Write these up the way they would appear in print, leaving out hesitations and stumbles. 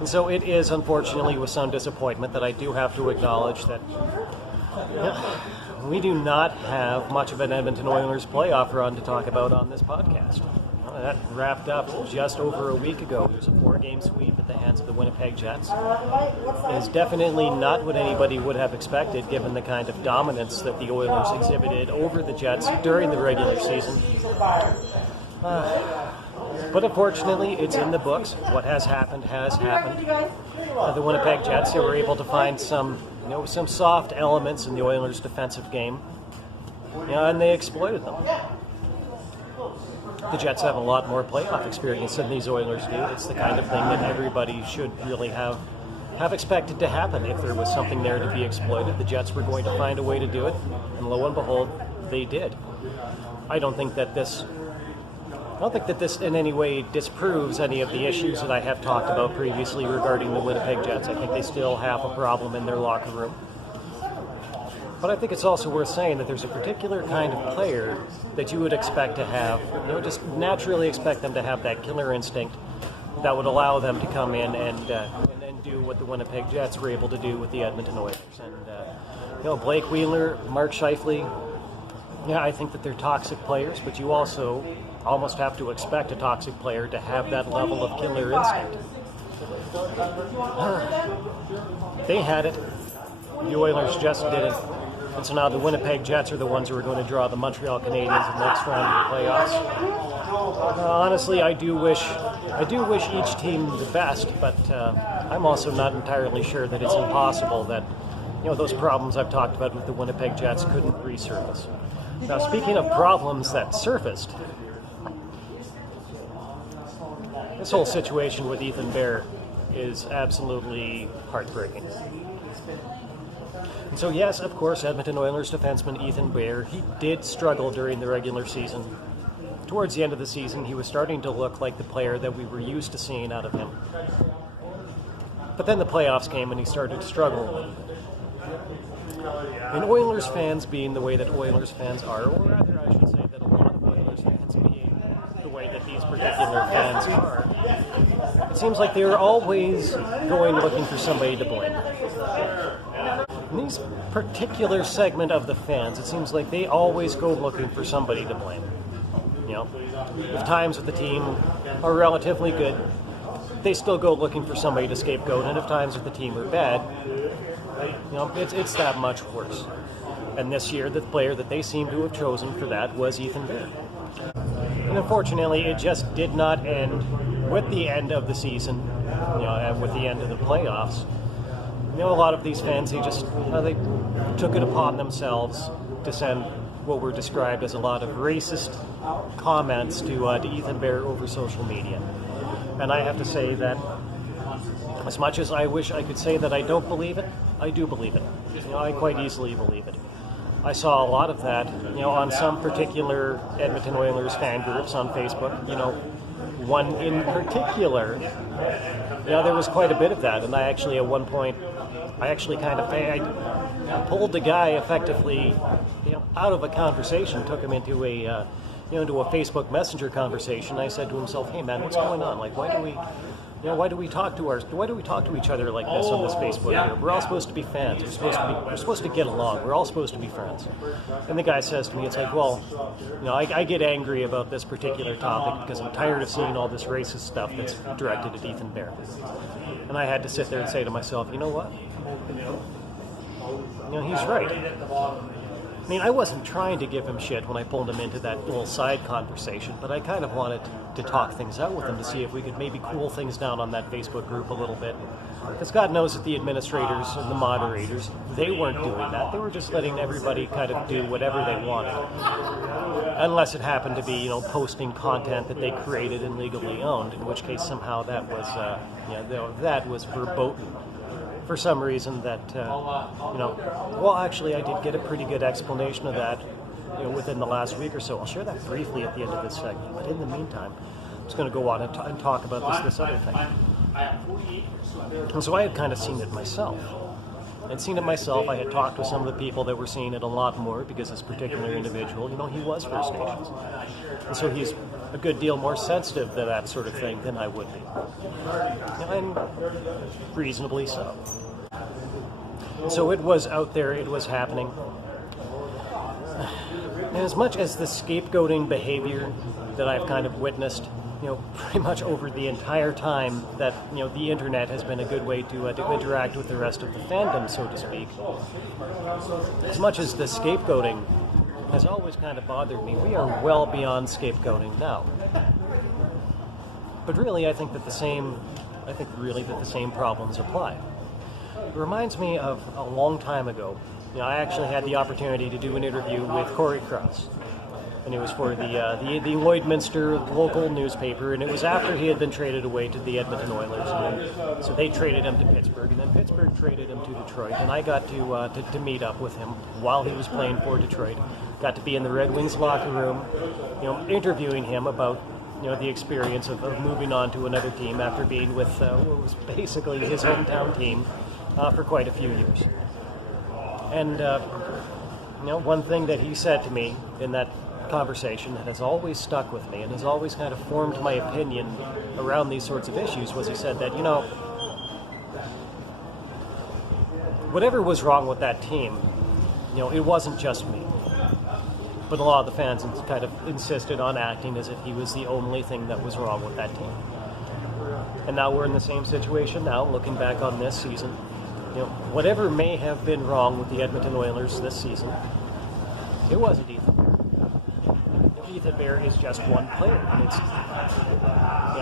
And so it is, unfortunately, with some disappointment that I do have to acknowledge that we do not have much of an Edmonton Oilers playoff run to talk about on this podcast. That wrapped up just over a week ago. There's a 4-game sweep at the hands of the Winnipeg Jets. It is definitely not what anybody would have expected, given the kind of dominance that the Oilers exhibited over the Jets during the regular season. But unfortunately, it's in the books. What has happened has happened. The Winnipeg Jets, they were able to find some soft elements in the Oilers' defensive game, and they exploited them. The Jets have a lot more playoff experience than these Oilers do. It's the kind of thing that everybody should really have expected to happen. If there was something there to be exploited, the Jets were going to find a way to do it, and lo and behold, they did. I don't think that this in any way disproves any of the issues that I have talked about previously regarding the Winnipeg Jets. I think they still have a problem in their locker room. But I think it's also worth saying that there's a particular kind of player that you would expect to have, just naturally expect them to have that killer instinct that would allow them to come in and do what the Winnipeg Jets were able to do with the Edmonton Oilers. And Blake Wheeler, Mark Scheifele, I think that they're toxic players, but you also almost have to expect a toxic player to have that level of killer instinct. They had it. The Oilers just didn't. And so now the Winnipeg Jets are the ones who are going to draw the Montreal Canadiens in the next round of the playoffs. Honestly, I do wish each team the best, but I'm also not entirely sure that it's impossible that those problems I've talked about with the Winnipeg Jets couldn't resurface. Now, speaking of problems that surfaced, this whole situation with Ethan Bear is absolutely heartbreaking. And so yes, of course, Edmonton Oilers defenseman Ethan Bear, he did struggle during the regular season. Towards the end of the season, he was starting to look like the player that we were used to seeing out of him. But then the playoffs came and he started to struggle. And Oilers fans being the way that Oilers fans are, or rather I should say that a lot of Oilers fans being the way that these particular fans are, it seems like they're always going looking for somebody to blame. In these particular segment of the fans, it seems like they always go looking for somebody to blame. If times with the team are relatively good, they still go looking for somebody to scapegoat, and if times with the team are bad, it's that much worse. And this year, the player that they seem to have chosen for that was Ethan Bear. And unfortunately, it just did not end with the end of the season, and with the end of the playoffs. A lot of these fans, they took it upon themselves to send what were described as a lot of racist comments to Ethan Bear over social media. And I have to say that as much as I wish I could say that I don't believe it, I do believe it. I quite easily believe it. I saw a lot of that, on some particular Edmonton Oilers fan groups on Facebook. One in particular, there was quite a bit of that. And I actually, at one point, I pulled the guy effectively, out of a conversation, took him into a Facebook Messenger conversation. I said to himself, "Hey man, what's going on? Like, why do we talk to each other like this on this Facebook group? We're all supposed to be fans. We're supposed to get along. We're all supposed to be friends." And the guy says to me, "It's like, well, I get angry about this particular topic because I'm tired of seeing all this racist stuff that's directed at Ethan Bear." And I had to sit there and say to myself, you know what? He's right. I mean, I wasn't trying to give him shit when I pulled him into that little side conversation, but I kind of wanted to talk things out with him to see if we could maybe cool things down on that Facebook group a little bit. Because God knows that the administrators and the moderators, they weren't doing that. They were just letting everybody kind of do whatever they wanted. Unless it happened to be, posting content that they created and legally owned, in which case somehow that was verboten. For some reason that, actually I did get a pretty good explanation of that, within the last week or so. I'll share that briefly at the end of this segment, but in the meantime, I'm just going to go on and talk about this other thing. And so I had kind of seen it myself. I had talked with some of the people that were seeing it a lot more because this particular individual, he was First Nations. And so he's a good deal more sensitive to that sort of thing than I would be. and reasonably so. So it was out there, it was happening. And as much as the scapegoating behavior that I've kind of witnessed, pretty much over the entire time that, the internet has been a good way to interact with the rest of the fandom, so to speak, as much as the scapegoating has always kind of bothered me, we are well beyond scapegoating now. But really, I think that the same problems apply. It reminds me of a long time ago. I actually had the opportunity to do an interview with Corey Cross, and it was for the Lloydminster local newspaper, and it was after he had been traded away to the Edmonton Oilers. And so they traded him to Pittsburgh, and then Pittsburgh traded him to Detroit, and I got to meet up with him while he was playing for Detroit. Got to be in the Red Wings locker room, interviewing him about the experience of moving on to another team after being with what was basically his hometown team for quite a few years. And one thing that he said to me in that conversation that has always stuck with me and has always kind of formed my opinion around these sorts of issues was he said that, whatever was wrong with that team, it wasn't just me. But a lot of the fans kind of insisted on acting as if he was the only thing that was wrong with that team. And now we're in the same situation now, looking back on this season. Whatever may have been wrong with the Edmonton Oilers this season, it wasn't Ethan Bear. Ethan Bear is just one player,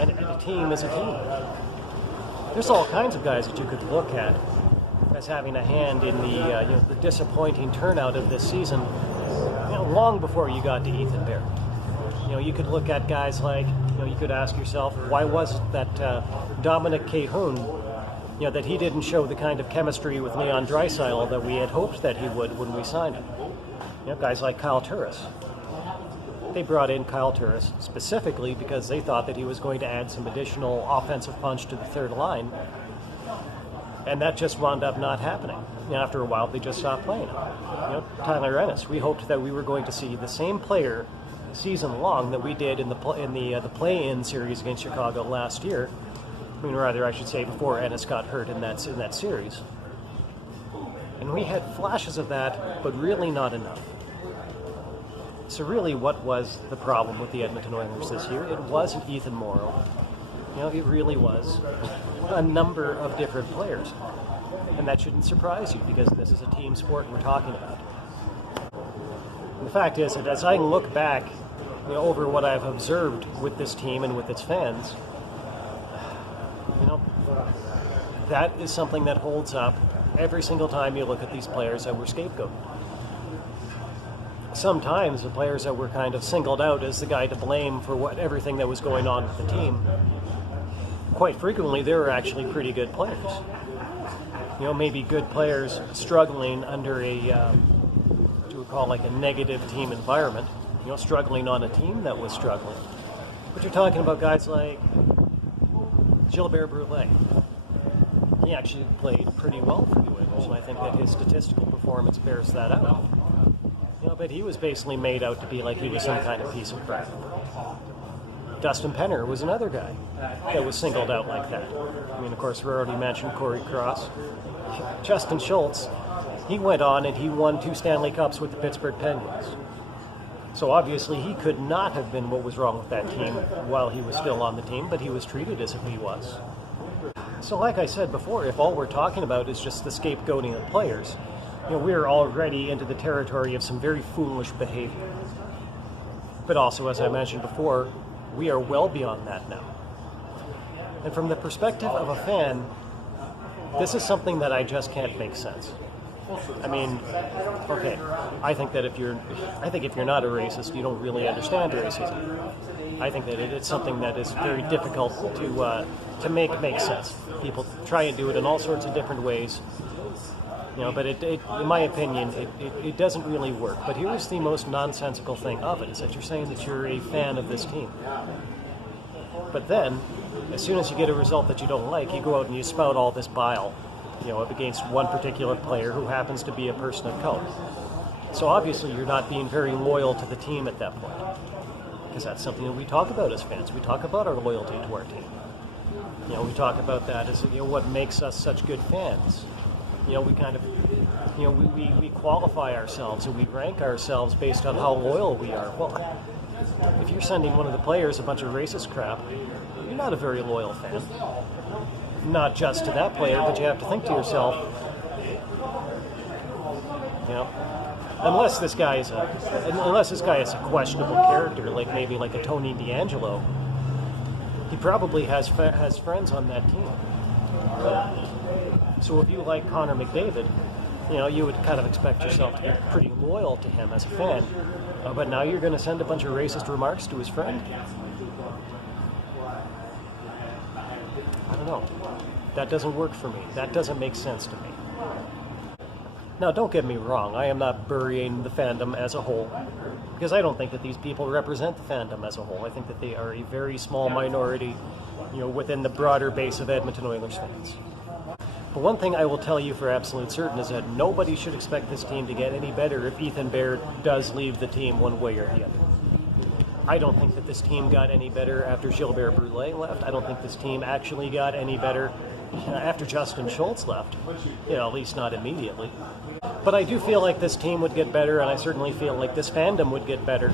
and a team is a team. There's all kinds of guys that you could look at as having a hand in the disappointing turnout of this season. Long before you got to Ethan Bear. You could look at guys like, you could ask yourself, why was it that Dominic Cahoon, that he didn't show the kind of chemistry with Leon Draisaitl that we had hoped that he would when we signed him? Guys like Kyle Turris. They brought in Kyle Turris specifically because they thought that he was going to add some additional offensive punch to the third line, and that just wound up not happening. After a while, they just stopped playing him. Tyler Ennis. We hoped that we were going to see the same player season long that we did in the play-in series against Chicago last year. I should say, before Ennis got hurt in that series. And we had flashes of that, but really not enough. So really, what was the problem with the Edmonton Oilers this year? It wasn't Ethan Morrow. It really was a number of different players. And that shouldn't surprise you, because this is a team sport we're talking about. And the fact is that as I look back over what I've observed with this team and with its fans, that is something that holds up every single time you look at these players that were scapegoated. Sometimes the players that were kind of singled out as the guy to blame for everything that was going on with the team, quite frequently they were actually pretty good players. Maybe good players struggling under what we call like a negative team environment, struggling on a team that was struggling. But you're talking about guys like Gilbert Brulé. He actually played pretty well for the Oilers, and I think that his statistical performance bears that out. But he was basically made out to be like he was some kind of piece of crap. Dustin Penner was another guy that was singled out like that. Of course, we already mentioned Corey Cross. Justin Schultz, he went on and he won 2 Stanley Cups with the Pittsburgh Penguins. So obviously he could not have been what was wrong with that team while he was still on the team, but he was treated as if he was. So like I said before, if all we're talking about is just the scapegoating of players, we're already into the territory of some very foolish behavior. But also, as I mentioned before, we are well beyond that now. And from the perspective of a fan, this is something that I just can't make sense. Okay, I think if you're not a racist, you don't really understand racism. I think that it's something that is very difficult to make sense. People try and do it in all sorts of different ways, but in my opinion, it doesn't really work. But here's the most nonsensical thing of it, is that you're saying that you're a fan of this team. But then, as soon as you get a result that you don't like, you go out and you spout all this bile, up against one particular player who happens to be a person of color. So obviously you're not being very loyal to the team at that point, because that's something that we talk about as fans. We talk about our loyalty to our team. We talk about that as what makes us such good fans. We kind of, we qualify ourselves and we rank ourselves based on how loyal we are. Well, if you're sending one of the players a bunch of racist crap, you're not a very loyal fan. Not just to that player, but you have to think to yourself, unless this guy is a questionable character, like maybe like a Tony D'Angelo, he probably has friends on that team. So if you like Connor McDavid, you would kind of expect yourself to be pretty loyal to him as a fan. But now you're going to send a bunch of racist remarks to his friend? I don't know. That doesn't work for me. That doesn't make sense to me. Now, don't get me wrong. I am not burying the fandom as a whole, because I don't think that these people represent the fandom as a whole. I think that they are a very small minority, within the broader base of Edmonton Oilers fans. But one thing I will tell you for absolute certain is that nobody should expect this team to get any better if Ethan Bear does leave the team one way or the other. I don't think that this team got any better after Gilbert Brûlé left. I don't think this team actually got any better after Justin Schultz left, at least not immediately. But I do feel like this team would get better, and I certainly feel like this fandom would get better,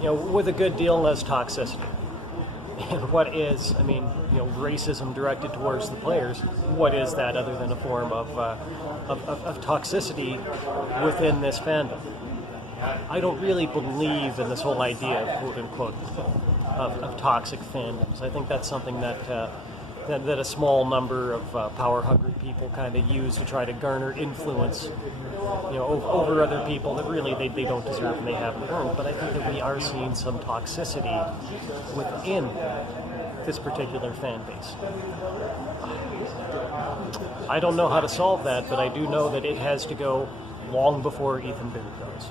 with a good deal less toxicity. And what is, racism directed towards the players, what is that other than a form of toxicity within this fandom? I don't really believe in this whole idea of quote-unquote of toxic fandoms. I think that's something that a small number of power-hungry people kind of use to try to garner influence, over other people that really they don't deserve and they haven't earned. But I think that we are seeing some toxicity within this particular fan base. I don't know how to solve that, but I do know that it has to go long before Ethan Bear goes.